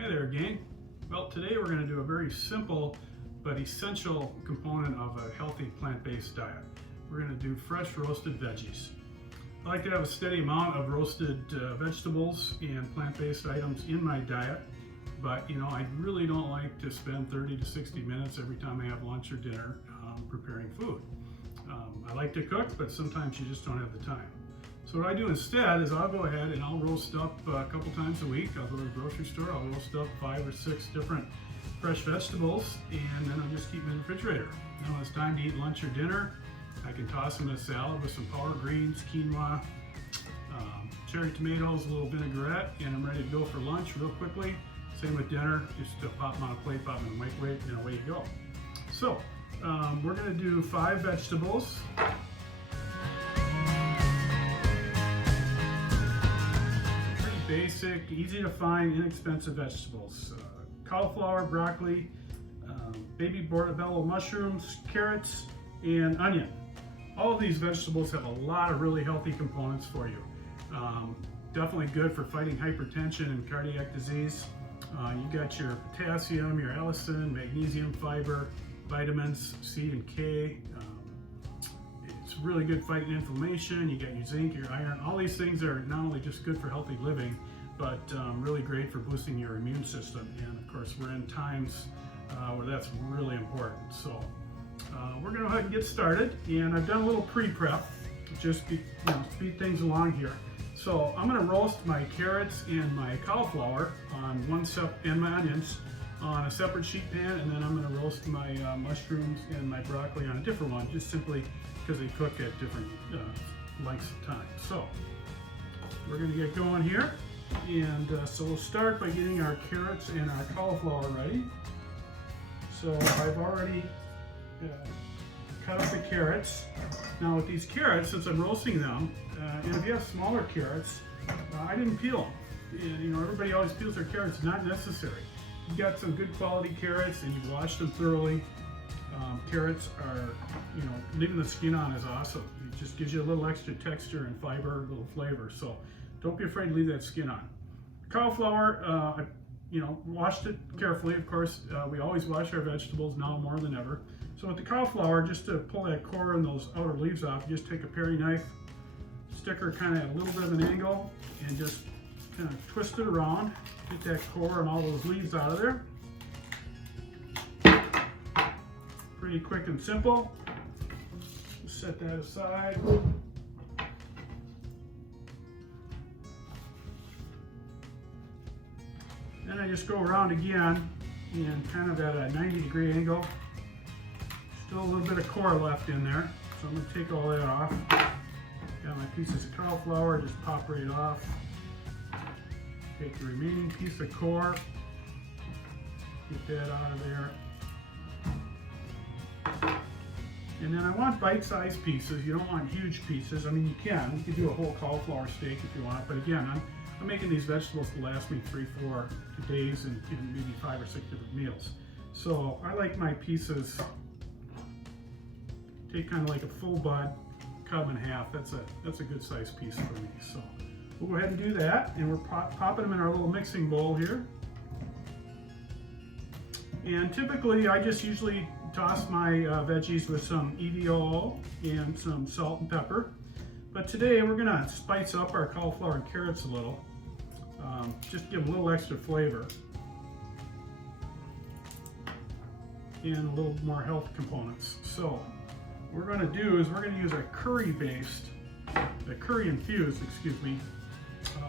Hi there again. Well, today we're going to do a very simple but essential component of a healthy plant-based diet. We're going to do fresh roasted veggies. I like to have a steady amount of roasted vegetables and plant-based items in my diet, but I really don't like to spend 30 to 60 minutes every time I have lunch or dinner preparing food. I like to cook, but sometimes you just don't have the time. So what I do instead is I'll go ahead and I'll roast up a couple times a week. I'll go to the grocery store, I'll roast up 5 or 6 different fresh vegetables, and then I'll just keep them in the refrigerator. Now when it's time to eat lunch or dinner, I can toss them in a salad with some power greens, quinoa, cherry tomatoes, a little vinaigrette, and I'm ready to go for lunch real quickly. Same with dinner, just pop them on a plate, pop them in the microwave, and away you go. So we're going to do 5 vegetables. Basic, easy to find, inexpensive vegetables. Cauliflower, broccoli, baby portobello mushrooms, carrots, and onion. All of these vegetables have a lot of really healthy components for you. Definitely good for fighting hypertension and cardiac disease. You got your potassium, your allicin, magnesium, fiber, vitamins, C and K. It's really good fighting inflammation. You got your zinc, your iron. All these things are not only just good for healthy living, but really great for boosting your immune system. And of course, we're in times where that's really important. So we're going to go ahead and get started. And I've done a little pre-prep, just speed things along here. So I'm going to roast my carrots and my cauliflower on and my onions on a separate sheet pan, and then I'm going to roast my mushrooms and my broccoli on a different one, just simply because they cook at different lengths of time. So we're going to get going here, and so we'll start by getting our carrots and our cauliflower ready. So I've already cut up the carrots. Now with these carrots, since I'm roasting them, and if you have smaller carrots, I didn't peel them. And, everybody always peels their carrots. Not necessary. You've got some good quality carrots and you've washed them thoroughly. Carrots are, leaving the skin on is awesome. It just gives you a little extra texture and fiber, a little flavor. So don't be afraid to leave that skin on. Cauliflower, I washed it carefully. Of course, we always wash our vegetables now more than ever. So with the cauliflower, just to pull that core and those outer leaves off, you just take a paring knife, stick her kind of at a little bit of an angle, and just kind of twist it around. Get that core and all those leaves out of there. Pretty quick and simple. Just set that aside. Then I just go around again and kind of at a 90-degree angle. Still a little bit of core left in there, so I'm going to take all that off. Got my pieces of cauliflower, just pop right off. Take the remaining piece of core, get that out of there. And then I want bite-sized pieces. You don't want huge pieces. I mean, you can do a whole cauliflower steak if you want, but again, I'm making these vegetables to last me 3-4 days and maybe 5 or 6 different meals. So I like my pieces, take kind of like a full bud, cut them in half. That's a good sized piece for me. So we'll go ahead and do that, and we're popping them in our little mixing bowl here. And typically, I just usually toss my veggies with some EVO and some salt and pepper. But today, we're gonna spice up our cauliflower and carrots a little. Just give them a little extra flavor. And a little more health components. So what we're gonna do is we're gonna use a curry infused,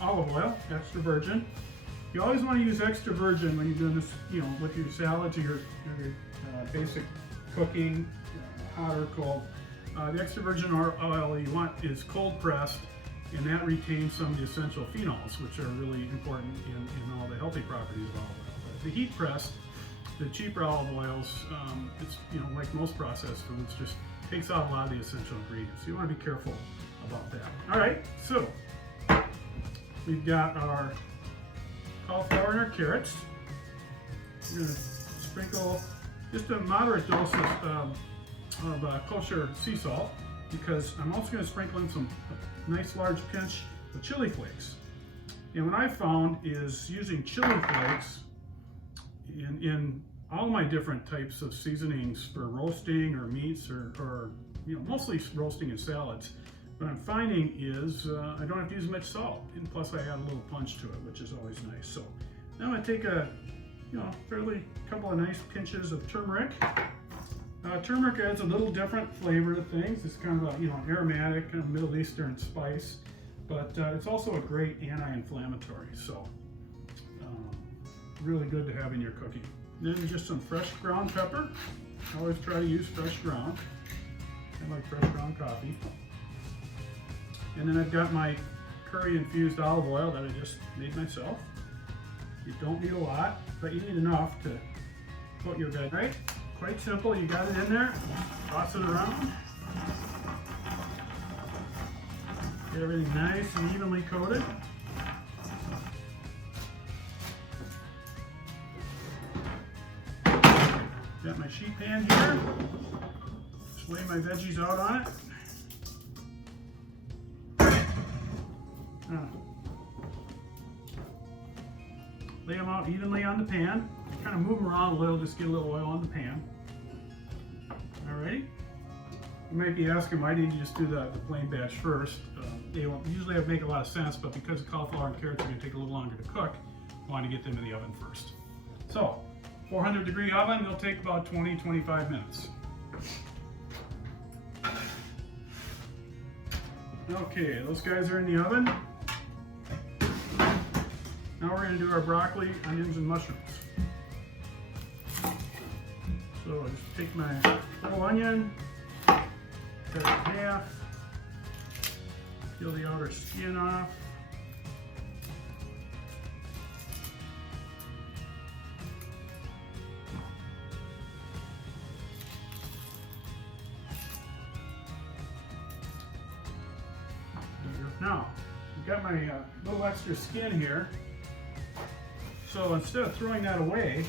olive oil, extra virgin. You always want to use extra virgin when you're doing this, with your salads or your basic cooking, hot or cold. The extra virgin oil you want is cold pressed, and that retains some of the essential phenols, which are really important in all the healthy properties of olive oil. The heat pressed, the cheaper olive oils, it's like most processed foods, just takes out a lot of the essential ingredients. So you want to be careful about that. All right, so we've got our cauliflower and our carrots. We're going to sprinkle just a moderate dose of kosher sea salt, because I'm also going to sprinkle in some nice large pinch of chili flakes. And what I found is using chili flakes in all my different types of seasonings for roasting or meats or mostly roasting and salads. What I'm finding is I don't have to use much salt, and plus I add a little punch to it, which is always nice. So now I'm going to take a couple of nice pinches of turmeric. Turmeric adds a little different flavor to things. It's kind of an aromatic, kind of Middle Eastern spice, but it's also a great anti-inflammatory. So really good to have in your cooking. And then just some fresh ground pepper. I always try to use fresh ground. I like fresh ground coffee. And then I've got my curry infused olive oil that I just made myself. You don't need a lot, but you need enough to coat your veg. Right? Quite simple. You got it in there. Toss it around. Get everything nice and evenly coated. Got my sheet pan here. Just lay my veggies out on it. Lay them out evenly on the pan. Kind of move them around a little, just get a little oil on the pan. Alrighty. You might be asking, why didn't you just do the plain batch first? They won't usually make a lot of sense, but because the cauliflower and carrots are going to take a little longer to cook, I want to get them in the oven first. So, 400-degree oven, they'll take about 20-25 minutes. Okay, those guys are in the oven. Now we're going to do our broccoli, onions, and mushrooms. So just take my little onion, cut it in half, peel the outer skin off. Now, I've got my little extra skin here. So instead of throwing that away,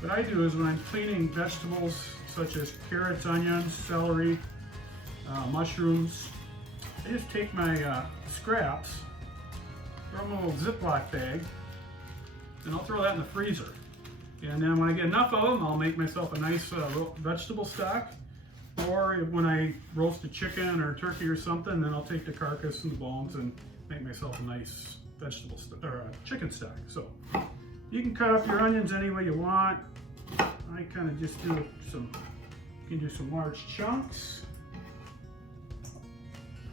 what I do is when I'm cleaning vegetables such as carrots, onions, celery, mushrooms, I just take my scraps, throw them in a little Ziploc bag, and I'll throw that in the freezer. And then when I get enough of them, I'll make myself a nice vegetable stock. Or when I roast a chicken or turkey or something, then I'll take the carcass and the bones and make myself a nice vegetable chicken stock. So you can cut up your onions any way you want. I kind of just do you can do some large chunks.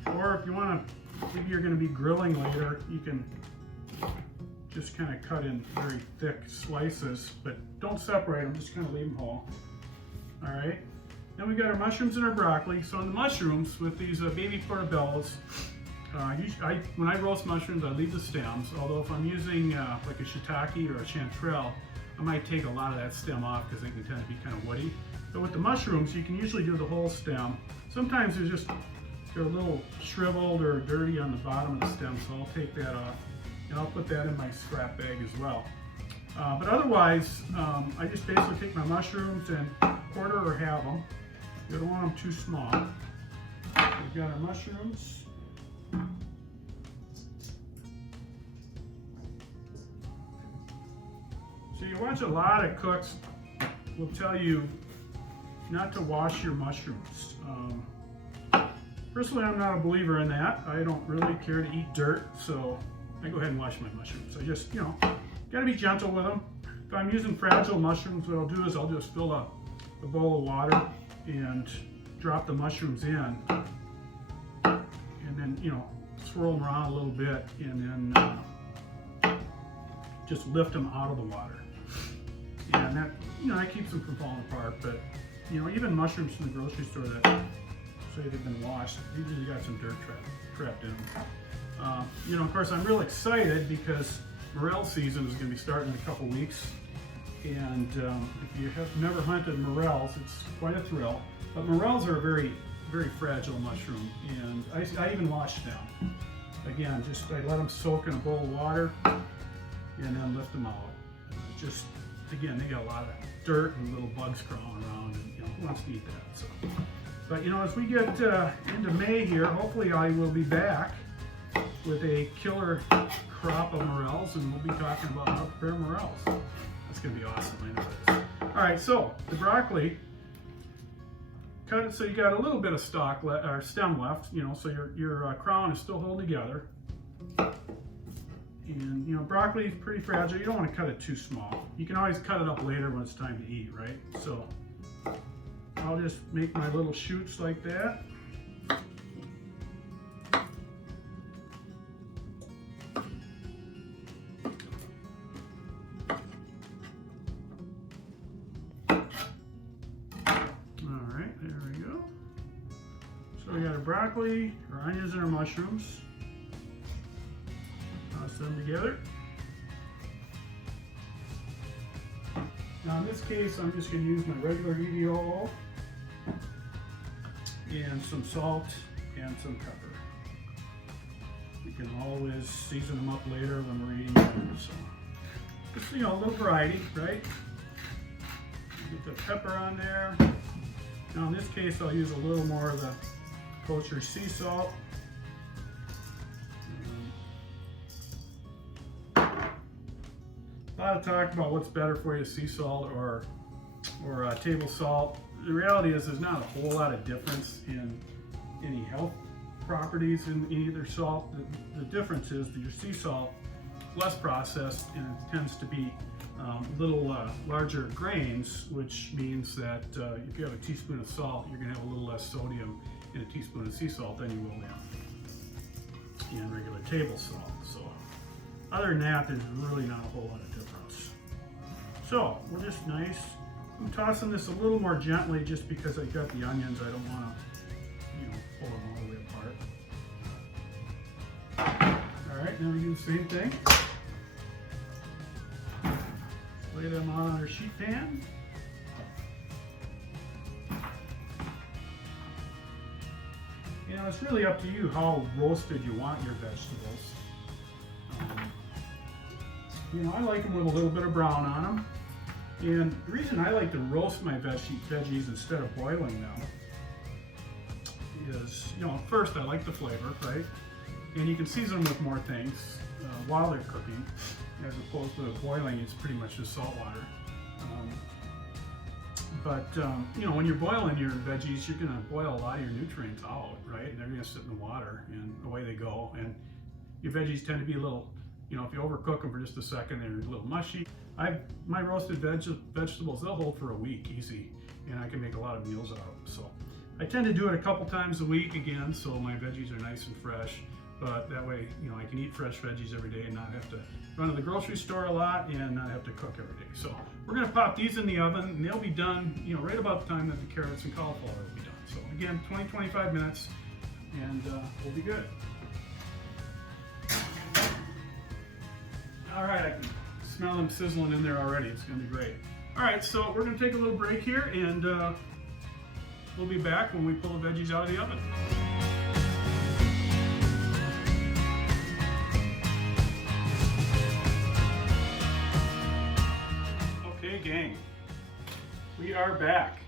Or if you want to, maybe you're going to be grilling later, you can just kind of cut in very thick slices, but don't separate them, just kind of leave them whole. All right. Then we got our mushrooms and our broccoli. So on the mushrooms, with these baby portobellos, when I roast mushrooms, I leave the stems. Although if I'm using like a shiitake or a chanterelle, I might take a lot of that stem off because they can tend to be kind of woody. But with the mushrooms, you can usually do the whole stem. Sometimes they're a little shriveled or dirty on the bottom of the stem, so I'll take that off. And I'll put that in my scrap bag as well. But otherwise, I just basically take my mushrooms and quarter or halve them. You don't want them too small. We've got our mushrooms. So you watch a lot of cooks will tell you not to wash your mushrooms. Personally, I'm not a believer in that. I don't really care to eat dirt, so I go ahead and wash my mushrooms. I just, gotta be gentle with them. If I'm using fragile mushrooms, what I'll do is I'll just fill a bowl of water and drop the mushrooms in, and then swirl them around a little bit, and then just lift them out of the water, and that that keeps them from falling apart. But even mushrooms from the grocery store that say they've been washed, usually got some dirt trapped in them. Of course, I'm real excited because morel season is going to be starting in a couple weeks. And if you have never hunted morels, it's quite a thrill. But morels are a very, very fragile mushroom, and I even wash them. Again, I let them soak in a bowl of water, and then lift them out. Again, they got a lot of dirt and little bugs crawling around, and who wants to eat that? So, but as we get into May here, hopefully I will be back with a killer crop of morels, and we'll be talking about how to prepare morels. That's gonna be awesome, I know it is. All right, so the broccoli, cut it so you got a little bit of stalk or stem left, you know, so your crown is still holding together. And you know, broccoli is pretty fragile. You don't want to cut it too small. You can always cut it up later when it's time to eat, right? So I'll just make my little shoots like that. All right, there we go. So we got our broccoli, our onions, and our mushrooms. Toss them together. Now in this case, I'm just going to use my regular EVO oil and some salt and some pepper. We can always season them up later when we're eating them. So just, you know, a little variety, right? Get the pepper on there. Now in this case, I'll use a little more of the kosher sea salt. A lot of talk about what's better for you, sea salt or table salt. The reality is there's not a whole lot of difference in any health properties in either salt. The difference is that your sea salt is less processed and it tends to be little larger grains, which means that if you have a teaspoon of salt, you're going to have a little less sodium in a teaspoon of sea salt than you will in regular table salt. So other than that, there's really not a whole lot of difference. So we're just nice. I'm tossing this a little more gently just because I got the onions. I don't want to, you know, pull them all the way apart. All right, now we do the same thing. Lay them on our sheet pan. You know, it's really up to you how roasted you want your vegetables. You know, I like them with a little bit of brown on them. And the reason I like to roast my veggies instead of boiling them is, you know, first I like the flavor, right? And you can season them with more things while they're cooking, as opposed to boiling, it's pretty much just salt water. You know, when you're boiling your veggies, you're gonna boil a lot of your nutrients out, right? And they're gonna sit in the water and away they go. And your veggies tend to be a little, you know, if you overcook them for just a second, they're a little mushy. My roasted vegetables, they'll hold for a week easy, and I can make a lot of meals out of them. So I tend to do it a couple times a week again, so my veggies are nice and fresh. But that way, you know, I can eat fresh veggies every day and not have to run to the grocery store a lot and not have to cook every day. So we're gonna pop these in the oven, and they'll be done, you know, right about the time that the carrots and cauliflower will be done. So again, 20-25 minutes, and we'll be good. All right, I can smell them sizzling in there already. It's gonna be great. All right, so we're gonna take a little break here, and we'll be back when we pull the veggies out of the oven. Okay, gang, we are back.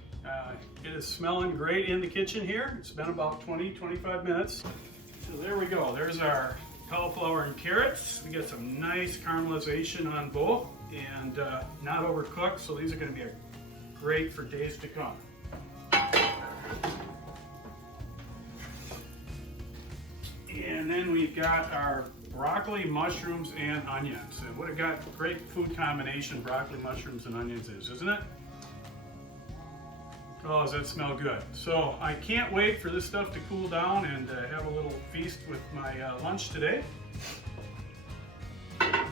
It is smelling great in the kitchen here. It's been about 20-25 minutes. So there we go. There's our cauliflower and carrots. We get some nice caramelization on both and not overcooked, so these are going to be great for days to come. And then we've got our broccoli, mushrooms, and onions. And what a great food combination broccoli, mushrooms, and onions is, isn't it? Oh, does that smell good? So I can't wait for this stuff to cool down and have a little feast with my lunch today. And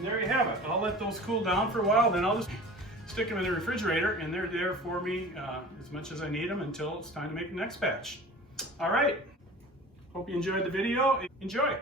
there you have it. I'll let those cool down for a while, then I'll just stick them in the refrigerator, and they're there for me as much as I need them until it's time to make the next batch. All right. Hope you enjoyed the video. Enjoy.